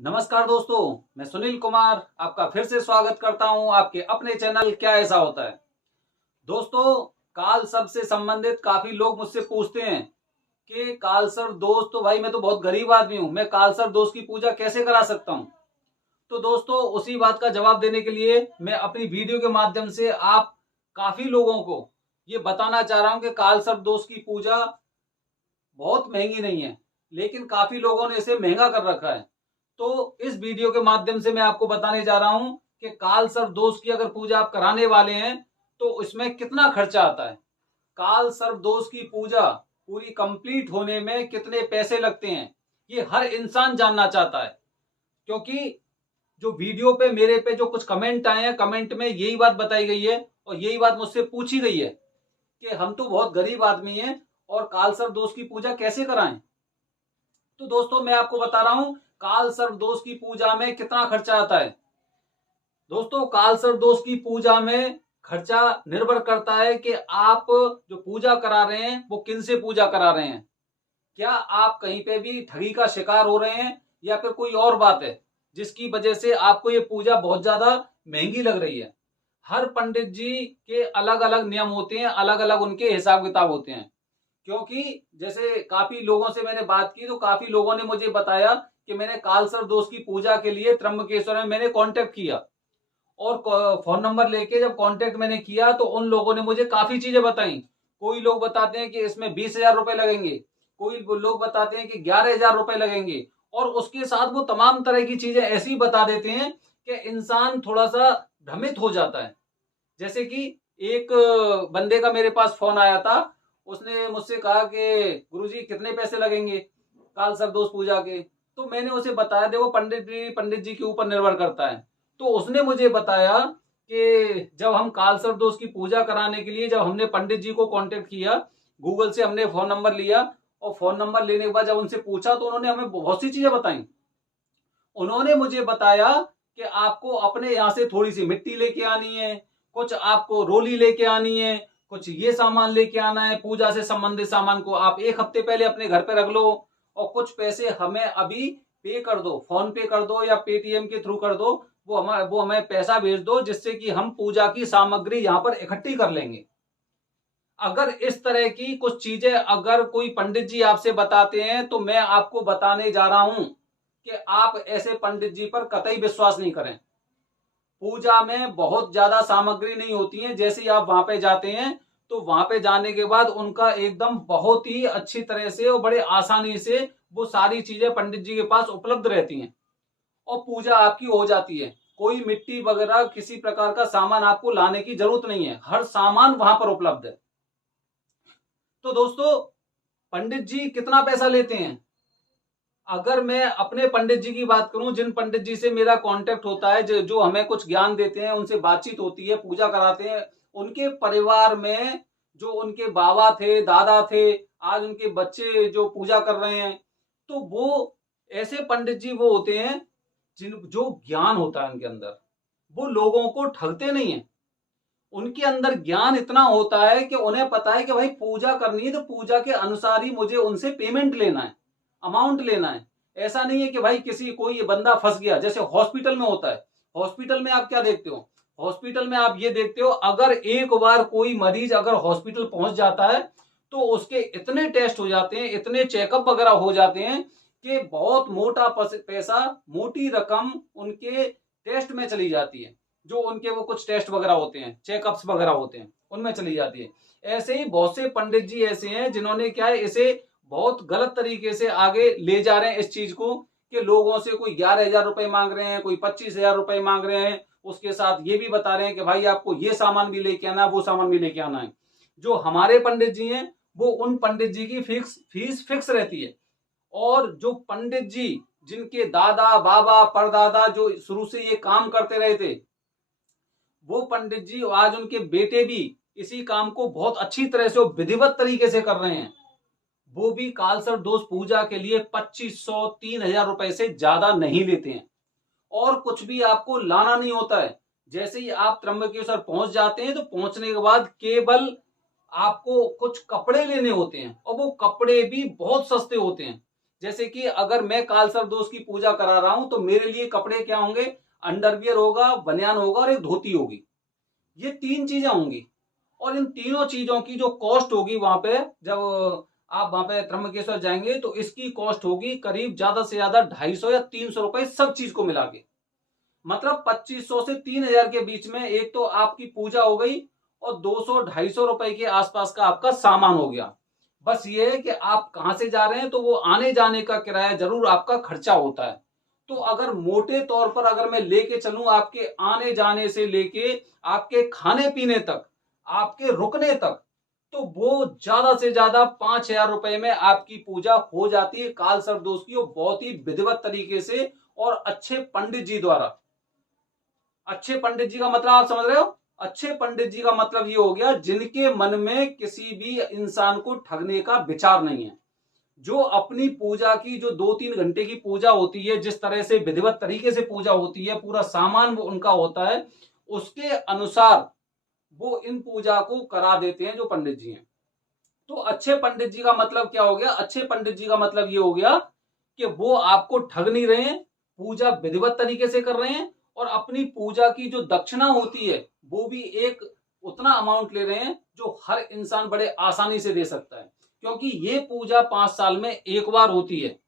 नमस्कार दोस्तों, मैं सुनील कुमार आपका फिर से स्वागत करता हूं आपके अपने चैनल क्या ऐसा होता है। दोस्तों, काल सर्प से संबंधित काफी लोग मुझसे पूछते हैं कि काल सर्प दोष तो भाई मैं तो बहुत गरीब आदमी हूं, मैं काल सर्प दोष की पूजा कैसे करा सकता हूं। तो दोस्तों, उसी बात का जवाब देने के लिए मैं अपनी वीडियो के माध्यम से आप काफी लोगों को ये बताना चाह रहा हूं कि काल सर्प दोष की पूजा बहुत महंगी नहीं है, लेकिन काफी लोगों ने इसे महंगा कर रखा है। तो इस वीडियो के माध्यम से मैं आपको बताने जा रहा हूं कि काल सर्प दोष की अगर पूजा आप कराने वाले हैं तो इसमें कितना खर्चा आता है। काल सर्प दोष की पूजा पूरी कंप्लीट होने में कितने पैसे लगते हैं, ये हर इंसान जानना चाहता है। क्योंकि जो वीडियो पे मेरे पे जो कुछ कमेंट आए हैं, कमेंट में यही बात बताई गई है और यही बात मुझसे पूछी गई है कि हम तो बहुत गरीब आदमी हैं और काल सर्प दोष की पूजा कैसे कराएं। तो दोस्तों, मैं आपको बता रहा हूं काल सर्प दोष की पूजा में कितना खर्चा आता है। दोस्तों, काल सर्प दोष की पूजा में खर्चा निर्भर करता है कि आप जो पूजा करा रहे हैं वो किन से पूजा करा रहे हैं। क्या आप कहीं पे भी ठगी का शिकार हो रहे हैं या फिर कोई और बात है जिसकी वजह से आपको ये पूजा बहुत ज्यादा महंगी लग रही है। हर पंडित जी के अलग अलग नियम होते हैं, अलग अलग उनके हिसाब किताब होते हैं। क्योंकि जैसे काफी लोगों से मैंने बात की तो काफी लोगों ने मुझे बताया कि मैंने कालसर्प दोष की पूजा के लिए त्र्यंबकेश्वर में मैंने कांटेक्ट किया और फोन नंबर लेके जब कांटेक्ट मैंने किया तो उन लोगों ने मुझे काफी चीजें बताई। कोई लोग बताते हैं कि इसमें 20,000 रुपए लगेंगे, कोई लोग बताते हैं कि 11,000 रुपए लगेंगे और उसके साथ वो तमाम तरह की चीजें ऐसी बता देते हैं कि इंसान थोड़ा सा भ्रमित हो जाता है। जैसे कि एक बंदे का मेरे पास फोन आया था, उसने मुझसे कहा कि गुरुजी कितने पैसे लगेंगे काल सर्प दोष पूजा के। तो मैंने उसे बताया देखो पंडित जी के ऊपर निर्भर करता है। तो उसने मुझे बताया कि जब हम काल सर्प दोष की पूजा कराने के लिए जब हमने पंडित जी को कांटेक्ट किया, गूगल से हमने फोन नंबर लिया और फोन नंबर लेने के बाद जब उनसे पूछा तो उन्होंने हमें बहुत सी चीजें बताई। उन्होंने मुझे बताया कि आपको अपने यहाँ से थोड़ी सी मिट्टी लेके आनी है, कुछ आपको रोली लेके आनी है, कुछ ये सामान लेके आना है, पूजा से संबंधित सामान को आप एक हफ्ते पहले अपने घर पे रख लो और कुछ पैसे हमें अभी पे कर दो, फोन पे कर दो या पेटीएम के थ्रू कर दो। वो हमें पैसा भेज दो जिससे कि हम पूजा की सामग्री यहाँ पर इकट्ठी कर लेंगे। अगर इस तरह की कुछ चीजें अगर कोई पंडित जी आपसे बताते हैं तो मैं आपको बताने जा रहा हूं कि आप ऐसे पंडित जी पर कतई विश्वास नहीं करें। पूजा में बहुत ज्यादा सामग्री नहीं होती है। जैसे ही आप वहां पे जाते हैं तो वहां पे जाने के बाद उनका एकदम बहुत ही अच्छी तरह से और बड़े आसानी से वो सारी चीजें पंडित जी के पास उपलब्ध रहती हैं और पूजा आपकी हो जाती है। कोई मिट्टी वगैरह किसी प्रकार का सामान आपको लाने की जरूरत नहीं है, हर सामान वहां पर उपलब्ध है। तो दोस्तों, पंडित जी कितना पैसा लेते हैं? अगर मैं अपने पंडित जी की बात करूं, जिन पंडित जी से मेरा कांटेक्ट होता है, जो हमें कुछ ज्ञान देते हैं, उनसे बातचीत होती है, पूजा कराते हैं, उनके परिवार में जो उनके बाबा थे, दादा थे, आज उनके बच्चे जो पूजा कर रहे हैं, तो वो ऐसे पंडित जी वो होते हैं जिन जो ज्ञान होता है उनके अंदर। वो लोगों को ठगते नहीं है। उनके अंदर ज्ञान इतना होता है कि उन्हें पता है कि भाई पूजा करनी है तो पूजा के अनुसार ही मुझे उनसे पेमेंट लेना है, अमाउंट लेना है। ऐसा नहीं है कि भाई किसी कोई बंदा फंस गया, जैसे हॉस्पिटल में होता है। हॉस्पिटल में आप क्या देखते हो? हॉस्पिटल में आप ये देखते हो अगर एक बार कोई मरीज अगर हॉस्पिटल पहुंच जाता है तो उसके इतने टेस्ट हो जाते हैं, इतने चेकअप वगैरह हो जाते हैं कि बहुत मोटा पैसा, मोटी रकम उनके टेस्ट में चली जाती है। जो उनके वो कुछ टेस्ट वगैरह होते हैं, चेकअप्स वगैरह होते हैं, उनमें चली जाती है। ऐसे ही बहुत से पंडित जी ऐसे हैं जिन्होंने क्या है इसे बहुत गलत तरीके से आगे ले जा रहे हैं इस चीज को कि लोगों से कोई 11,000 रुपए मांग रहे हैं, कोई 25,000 रुपए मांग रहे हैं, उसके साथ ये भी बता रहे हैं कि भाई आपको ये सामान भी लेके आना है, वो सामान भी लेके आना है। जो हमारे पंडित जी हैं वो उन पंडित जी की फीस फिक्स रहती है। और जो पंडित जी जिनके दादा बाबा परदादा जो शुरू से ये काम करते रहे थे, वो पंडित जी आज उनके बेटे भी इसी काम को बहुत अच्छी तरह से विधिवत तरीके से कर रहे हैं। वो भी कालसर्प दोष पूजा के लिए 2,500 3,000 रुपए से ज्यादा नहीं लेते हैं और कुछ भी आपको लाना नहीं होता है। जैसे ही आप त्र्यंबकेश्वर पहुंच जाते हैं तो पहुंचने के बाद केवल आपको कुछ कपड़े लेने होते हैं और वो कपड़े भी बहुत सस्ते होते हैं। जैसे कि अगर मैं काल सर्प दोष की पूजा करा रहा हूं तो मेरे लिए कपड़े क्या होंगे, अंडरवियर होगा, बनियान होगा और एक धोती होगी। ये 3 चीजें होंगी और इन तीनों चीजों की जो कॉस्ट होगी वहां पे, जब आप वहां पे त्र्यंबकेश्वर जाएंगे तो इसकी कॉस्ट होगी करीब ज्यादा से ज्यादा 250 या 300 रुपए सब चीज को मिला के। मतलब 2500 से 3000 के बीच में एक तो आपकी पूजा हो गई और 200-250 रुपए के आसपास का आपका सामान हो गया। बस ये है कि आप कहां से जा रहे हैं तो वो आने जाने का किराया जरूर आपका खर्चा होता है। तो अगर मोटे तौर पर अगर मैं लेके चलूं आपके आने जाने से लेके आपके खाने पीने तक, आपके रुकने तक, तो वो ज्यादा से ज्यादा 5000 रुपए में आपकी पूजा हो जाती है काल सर्प दोष की, और बहुत ही विधिवत तरीके से और अच्छे पंडित जी द्वारा। अच्छे पंडित जी का मतलब आप समझ रहे हो? अच्छे पंडित जी का मतलब ये हो गया जिनके मन में किसी भी इंसान को ठगने का विचार नहीं है, जो अपनी पूजा की जो 2-3 घंटे की पूजा होती है, जिस तरह से विधिवत तरीके से पूजा होती है, पूरा सामान वो उनका होता है, उसके अनुसार वो इन पूजा को करा देते हैं जो पंडित जी हैं। तो अच्छे पंडित जी का मतलब क्या हो गया? अच्छे पंडित जी का मतलब ये हो गया कि वो आपको ठग नहीं रहे हैं, पूजा विधिवत तरीके से कर रहे हैं और अपनी पूजा की जो दक्षिणा होती है वो भी एक उतना अमाउंट ले रहे हैं जो हर इंसान बड़े आसानी से दे सकता है, क्योंकि ये पूजा 5 साल में एक बार होती है।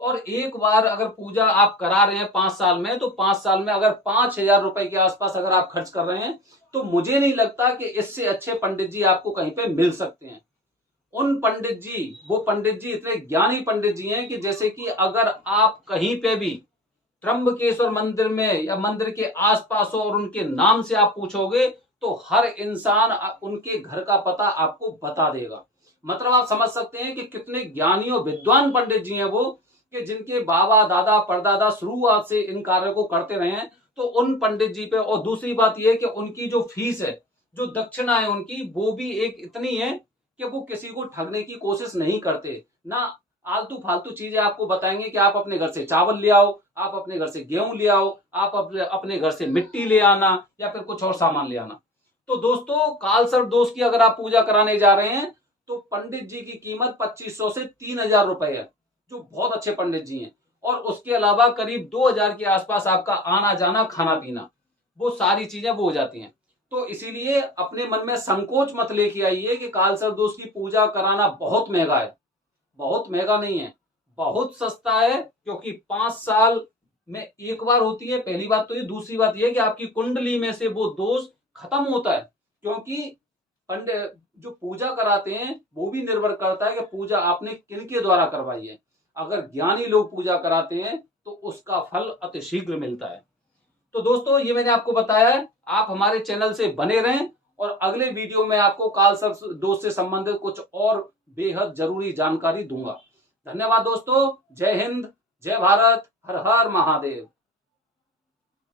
और एक बार अगर पूजा आप करा रहे हैं 5 साल में, तो 5 साल में अगर 5000 रुपए के आसपास अगर आप खर्च कर रहे हैं, तो मुझे नहीं लगता कि इससे अच्छे पंडित जी आपको कहीं पे मिल सकते हैं। उन पंडित जी, वो पंडित जी इतने ज्ञानी पंडित जी हैं कि जैसे कि अगर आप कहीं पे भी त्र्यंबकेश्वर मंदिर में या मंदिर के आसपास हो और उनके नाम से आप पूछोगे तो हर इंसान उनके घर का पता आपको बता देगा। मतलब आप समझ सकते हैं कि कितने ज्ञानी और विद्वान पंडित जी हैं वो, कि जिनके बाबा दादा परदादा शुरुआत से इन कार्यों को करते रहे हैं। तो उन पंडित जी पे, और दूसरी बात यह है कि उनकी जो फीस है, जो दक्षिणा है उनकी, वो भी एक इतनी है कि वो किसी को ठगने की कोशिश नहीं करते ना। आलतू फालतू चीजें आपको बताएंगे कि आप अपने घर से चावल ले आओ, आप अपने घर से गेहूं ले आओ, आप अपने घर से मिट्टी ले आना या फिर कुछ और सामान ले आना। तो दोस्तों, काल सर्प दोष की अगर आप पूजा कराने जा रहे हैं तो पंडित जी की कीमत 2500 से 3000 रुपए है, जो बहुत अच्छे पंडित जी हैं। और उसके अलावा करीब 2000 के आसपास आपका आना जाना खाना पीना, वो सारी चीजें वो हो जाती हैं। तो इसीलिए अपने मन में संकोच मत लेके आइए कि काल सर्प दोष की पूजा कराना बहुत महंगा है। बहुत महंगा नहीं है, बहुत सस्ता है, क्योंकि 5 साल में एक बार होती है। पहली बात तो ये, दूसरी बात ये कि आपकी कुंडली में से वो दोष खत्म होता है, क्योंकि पंडित जो पूजा कराते हैं वो भी निर्भर करता है कि पूजा आपने किनके द्वारा करवाई है। अगर ज्ञानी लोग पूजा कराते हैं तो उसका फल अतिशीघ्र मिलता है। तो दोस्तों, ये मैंने आपको बताया है, आप हमारे चैनल से बने रहें और अगले वीडियो में आपको काल सर्प दोष से संबंधित कुछ और बेहद जरूरी जानकारी दूंगा। धन्यवाद दोस्तों। जय हिंद, जय भारत, हर हर महादेव।